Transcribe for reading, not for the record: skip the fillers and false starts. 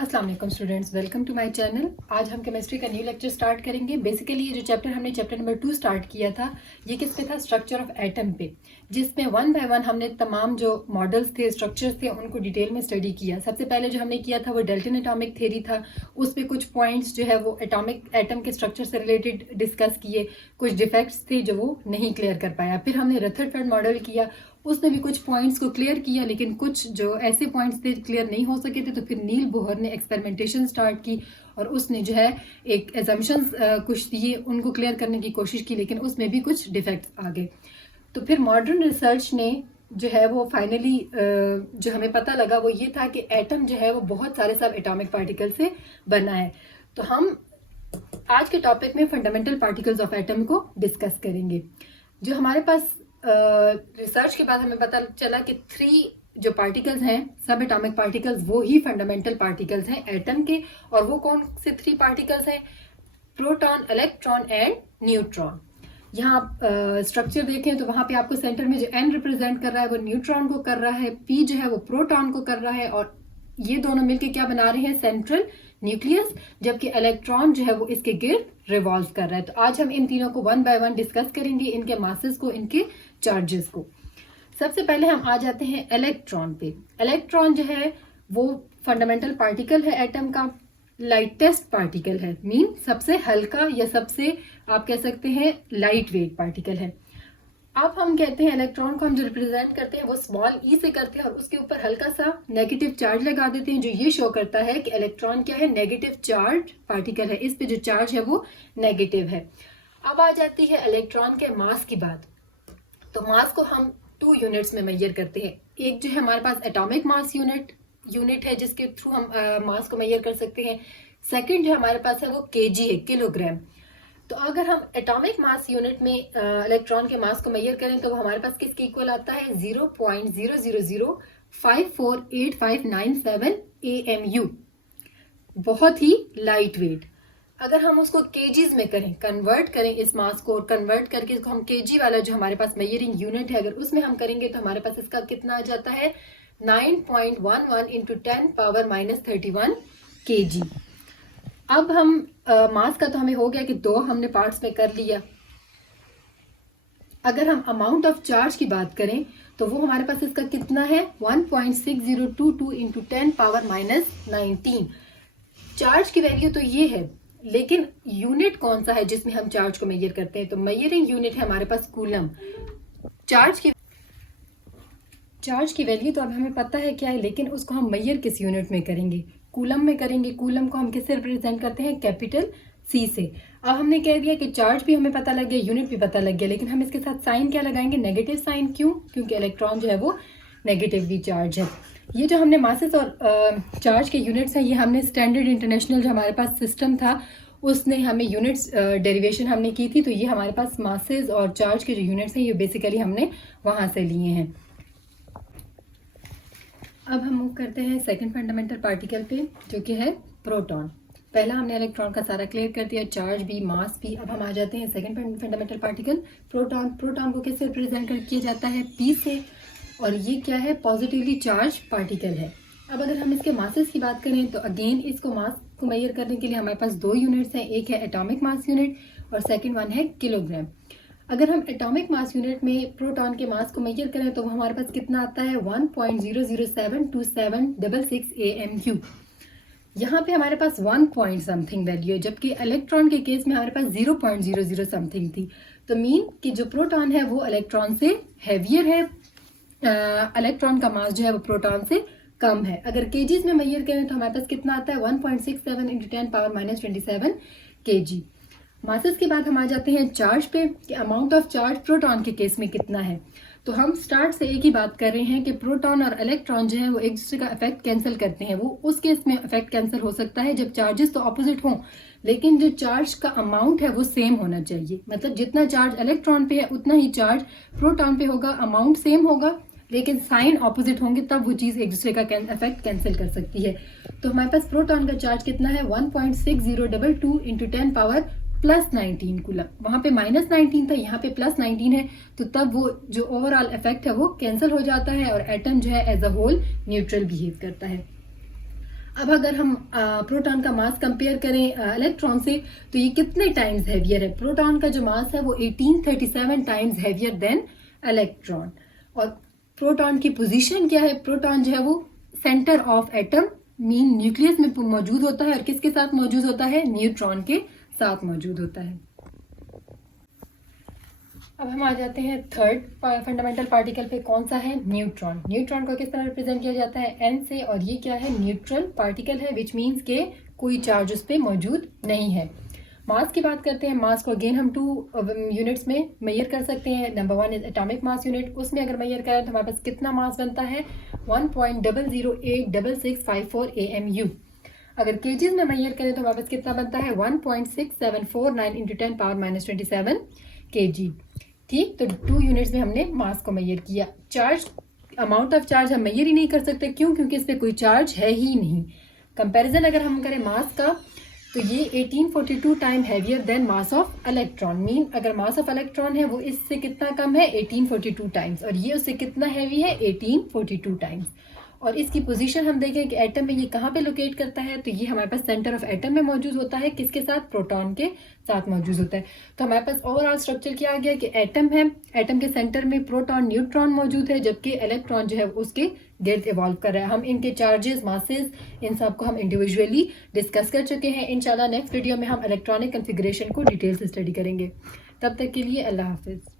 अस्सलाम वालेकुम students, welcome to my channel. आज हम केमिस्ट्री का न्यू लेक्चर स्टार्ट करेंगे। बेसिकली ये जो चैप्टर हमने चैप्टर नंबर 2 स्टार्ट किया था, ये किस पे था? स्ट्रक्चर ऑफ एटम पे, जिसमें वन बाय वन हमने तमाम जो मॉडल्स थे, स्ट्रक्चर्स थे, उनको डिटेल में स्टडी किया। सबसे पहले जो हमने किया था वो डेल्टन एटॉमिक थ्योरी था। उस पे कुछ पॉइंट्स जो है वो एटम के स्ट्रक्चर से रिलेटेड डिस्कस किए। कुछ डिफेक्ट्स थे जो वो नहीं क्लियर कर पाया। फिर हमने रदरफोर्ड मॉडल किया, उसने भी कुछ पॉइंट्स को क्लियर किया, लेकिन कुछ जो ऐसे पॉइंट्स थे क्लियर नहीं हो सके थे। तो फिर नील बोहर ने एक्सपेरिमेंटेशन स्टार्ट की और उसने जो है एक एजम्पशंस कुछ दिए, उनको क्लियर करने की कोशिश की, लेकिन उसमें भी कुछ डिफेक्ट्स आ गए। तो फिर मॉडर्न रिसर्च ने जो है वो फाइनली जो हमें पता लगा वो ये था कि एटम जो है वो बहुत सारे सब एटॉमिक पार्टिकल से बना है। तो हम आज के टॉपिक में फंडामेंटल पार्टिकल्स ऑफ एटम को डिस्कस करेंगे। जो हमारे पास रिसर्च के बाद हमें पता चला कि 3 जो पार्टिकल्स हैं, सब एटॉमिक पार्टिकल्स, वो ही फंडामेंटल पार्टिकल्स हैं एटम के। और वो कौन से 3 पार्टिकल्स हैं? Proton, electron and neutron. यहाँ आप स्ट्रक्चर देखें तो वहां पे आपको सेंटर में जो एन रिप्रेजेंट कर रहा है वो न्यूट्रॉन को कर रहा है, पी जो है वो प्रोटॉन को कर रहा है, और ये दोनों मिलके क्या बना रहे हैं? Central nucleus. जबकि इलेक्ट्रॉन जो है वो इसके गिर्द रिवॉल्व कर रहा है। तो आज हम इन तीनों को वन बाय वन डिस्कस करेंगे, इनके मासेस को, इनके चार्जेस को। सबसे पहले हम आ जाते हैं इलेक्ट्रॉन पे। इलेक्ट्रॉन जो है वो फंडामेंटल पार्टिकल है एटम का, लाइटेस्ट पार्टिकल है, मीन सबसे हल्का या सबसे आप कह सकते हैं लाइट वेट पार्टिकल है। अब हम कहते हैं इलेक्ट्रॉन को हम जो रिप्रेजेंट करते हैं वो स्मॉल ई से करते हैं और उसके ऊपर हल्का सा नेगेटिव चार्ज लगा देते हैं, जो ये शो करता है कि इलेक्ट्रॉन क्या है? नेगेटिव चार्ज पार्टिकल है। इस पे जो चार्ज है वो नेगेटिव है। अब आ जाती है इलेक्ट्रॉन के मास की बात। तो मास को हम 2 यूनिट्स में मेजर करते हैं। एक जो है हमारे पास एटॉमिक मास यूनिट है, जिसके थ्रू हम मास को मेजर कर सकते हैं। सेकंड जो हमारे पास है वो केजी है, किलोग्राम। तो अगर हम एटॉमिक मास यूनिट में इलेक्ट्रॉन के मास को मेजर करें तो वो हमारे पास किसके इक्वल आता है? 0.000548597 AMU। बहुत ही लाइट वेट। अगर हम उसको केजीज में करें, कन्वर्ट करें इस मास को, और कन्वर्ट करके इसको हम केजी वाला जो हमारे पास मेजरिंग यूनिट है अगर उसमें हम करेंगे तो हमारे पास इसका कितना आ जाता है? 9.11 इंटू 10⁻31 kg। अब हम मास का तो हमें हो गया कि 2 हमने पार्ट्स में कर लिया। अगर हम अमाउंट ऑफ चार्ज की बात करें तो वो हमारे पास इसका कितना है? 1.6022 इंटू 10⁻19। चार्ज की वैल्यू तो ये है, लेकिन यूनिट कौन सा है जिसमें हम चार्ज को मेजर करते हैं? तो मेजरिंग यूनिट है हमारे पास कूलम। चार्ज की वैल्यू तो अब हमें पता है क्या है, लेकिन उसको हम मेजर किस यूनिट में करेंगे? कूलम में करेंगे। कूलम को हम किससे रिप्रेजेंट करते हैं? कैपिटल सी से। अब हमने कह दिया कि चार्ज भी हमें पता लग गया, यूनिट भी पता लग गया, लेकिन हम इसके साथ साइन क्या लगाएंगे? Negative sign. क्यों? क्योंकि इलेक्ट्रॉन जो है वो नेगेटिवली चार्ज है। ये जो हमने मासेस और चार्ज के यूनिट्स हैं, ये हमने स्टैंडर्ड इंटरनेशनल जो हमारे पास सिस्टम था उसने हमें यूनिट्स डेरिवेशन हमने की थी। तो ये हमारे पास मासेस और चार्ज के जो यूनिट्स हैं ये बेसिकली हमने वहाँ से लिए हैं। अब हम मूव करते हैं सेकंड फंडामेंटल पार्टिकल पे, जो कि है प्रोटॉन। पहला हमने इलेक्ट्रॉन का सारा क्लियर कर दिया, चार्ज भी, मास भी। अब हम आ जाते हैं second fundamental particle proton. Proton को कैसे रिप्रेजेंट किया जाता है? पी से, और ये क्या है? पॉजिटिवली चार्ज पार्टिकल है। अब अगर हम इसके मासेस की बात करें तो अगेन इसको मास को मेजर करने के लिए हमारे पास 2 यूनिट्स हैं। एक है एटॉमिक मास यूनिट और सेकेंड वन है किलोग्राम। अगर हम एटॉमिक मास यूनिट में प्रोटॉन के मास को मेजर करें तो वो हमारे पास कितना आता है? 1.0072766 AMU। यहाँ पे हमारे पास 1 पॉइंट समथिंग वैल्यू है, जबकि इलेक्ट्रॉन के केस में हमारे पास 0.00 समथिंग थी। तो मीन कि जो प्रोटॉन है वो इलेक्ट्रॉन से हैवियर है, इलेक्ट्रॉन का मास जो है वो प्रोटॉन से कम है। अगर केजीज में मेजर करें तो हमारे पास कितना आता है? 1.67 इंटू 10⁻27 kg। मासेस के बाद हम आ जाते हैं चार्ज पे, कि अमाउंट ऑफ चार्ज प्रोटॉन के केस में कितना है। तो हम स्टार्ट से एक ही बात कर रहे हैं कि प्रोटॉन और इलेक्ट्रॉन जो है वो एक दूसरे का इफेक्ट कैंसिल करते हैं। वो उस केस में इफेक्ट कैंसिल हो सकता है जब चार्जेस तो ऑपोजिट हों, लेकिन जो चार्ज का अमाउंट है वो सेम होना चाहिए। मतलब जितना चार्ज इलेक्ट्रॉन पे है उतना ही चार्ज प्रोटॉन पे होगा, अमाउंट सेम होगा, लेकिन साइन ऑपोजिट होंगे, तब वो चीज़ एक दूसरे का इफेक्ट कैंसिल कर सकती है। तो हमारे पास प्रोटॉन का चार्ज कितना है? 1.6022 इंटू 10⁻+19 कूलम। वहाँ पे -19 था, यहाँ पे +19 है, तो तब वो जो ओवरऑल इफेक्ट है वो कैंसिल हो जाता है और एटम जो है as a whole neutral behave करता है। अब अगर हम प्रोटॉन का मास कंपेयर करें इलेक्ट्रॉन से, तो ये कितने टाइम्स हैवियर है? प्रोटॉन का जो मास है वो 1837 टाइम्स हैवियर देन इलेक्ट्रॉन। और प्रोटॉन की पोजीशन क्या है? प्रोटॉन जो है वो centre of atom mean nucleus में मौजूद होता है, और किसके साथ मौजूद होता है? न्यूट्रॉन के साथ मौजूद होता है। अब हम आ जाते हैं थर्ड फंडामेंटल पार्टिकल पे। कौन सा है? न्यूट्रॉन। न्यूट्रॉन को किस तरह रिप्रेजेंट किया जाता है? एन से। और ये क्या है? न्यूट्रल पार्टिकल है, विच मीन्स के कोई चार्ज उस पर मौजूद नहीं है। मास की बात करते हैं। मास को अगेन हम 2 यूनिट्स में मेजर कर सकते हैं। Number 1 is atomic mass unit. उसमें अगर मेजर करें तो हमारे पास कितना मास बनता है? 1.0086654 AMU। अगर केजीज में मेजर करें तो हमारे पास कितना बनता है? 1.6749 इंटू 10⁻⁻27 kg। ठीक, तो 2 यूनिट्स में हमने मास को मेजर किया। चार्ज, अमाउंट ऑफ चार्ज हम मेजर ही नहीं कर सकते। क्यों? क्योंकि इस पर कोई चार्ज है ही नहीं। कंपैरिजन अगर हम करें मास का, तो ये 1842 time heavier then mass of electron. Mean अगर मास ऑफ इलेक्ट्रॉन है वो इससे कितना कम है? 1842 टाइम्स। और ये उससे कितना हैवी है? 1842 टाइम्स। और इसकी पोजीशन हम देखें कि एटम में ये कहाँ पे लोकेट करता है, तो ये हमारे पास सेंटर ऑफ एटम में मौजूद होता है। किसके साथ? प्रोटॉन के साथ मौजूद होता है। तो हमारे पास ओवरऑल स्ट्रक्चर क्या आ गया कि एटम है, एटम के सेंटर में प्रोटॉन न्यूट्रॉन मौजूद है, जबकि इलेक्ट्रॉन जो है उसके गिर्द इवॉल्व कर रहा है। हम इनके चार्जेस, मासेस, इन सब को हम इंडिविजुअली डिस्कस कर चुके हैं। इंशाल्लाह नेक्स्ट वीडियो में हम इलेक्ट्रॉनिक कन्फिग्रेशन को डिटेल से स्टडी करेंगे। तब तक के लिए अल्लाह हाफिज़।